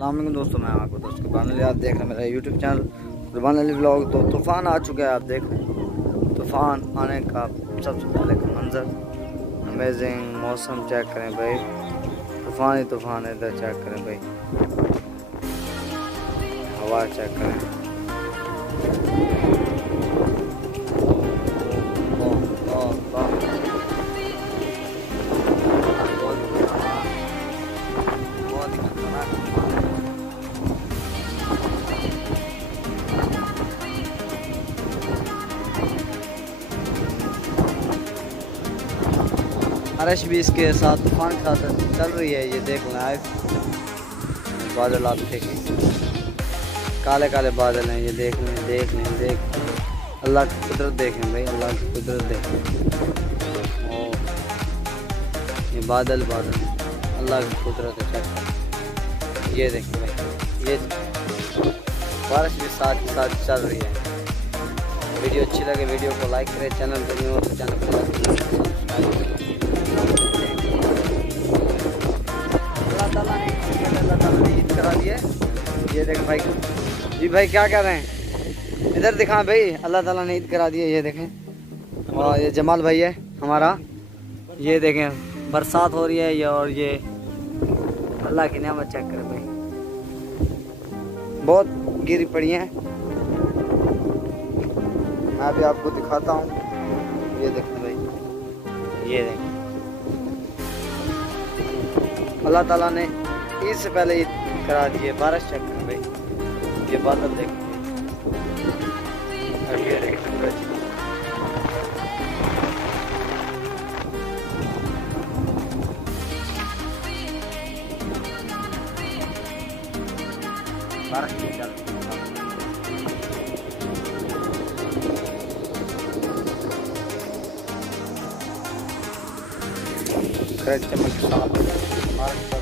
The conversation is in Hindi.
अस्सलाम दोस्तों, मैं आपको दोस्त कुर्बान अली, आप देख रहे हैं मेरा यूट्यूब चैनल कुर्बान अली व्लॉग। तो तूफ़ान आ चुका है, आप देख रहे हैं तूफ़ान आने का सबसे पहले का मंजर। अमेजिंग मौसम चेक करें भाई, तूफ़ान ही तूफ़ान है इधर। चेक करें भाई, हवा चेक करें। बारिश भी इसके साथ तूफान के साथ चल रही है। ये देख लाइव बादल आप देखें, काले काले बादल हैं। ये देख लें अल्लाह की कुदरत देखें भाई, अल्लाह की कुदरत देखें। और ये बादल अल्लाह की कुदरत है। ये देखें भाई, ये बारिश भी साथ चल रही है। वीडियो अच्छी लगे वीडियो को लाइक करें, चैनल पर न्यू हो तो चैनल को लाइक करें। अल्लाह ताला ने ईद करा दी है। ये देखें भाई, जी भाई क्या कह रहे हैं, इधर दिखाएं भाई। अल्लाह ताला ने ईद करा दी है, ये देखें। और ये जमाल भाई है हमारा, ये देखें बरसात हो रही है ये। और ये अल्लाह की नेमत चेक करें भाई, बहुत गिरी पड़ी हैं। मैं भी आपको दिखाता हूँ। ये देखें भाई, ये देखें अल्लाह ताला ने ईद से पहले ईद करा दी है। बारिश चेक करें भाई, ये बादल देखें। बारिश नहीं चल चमक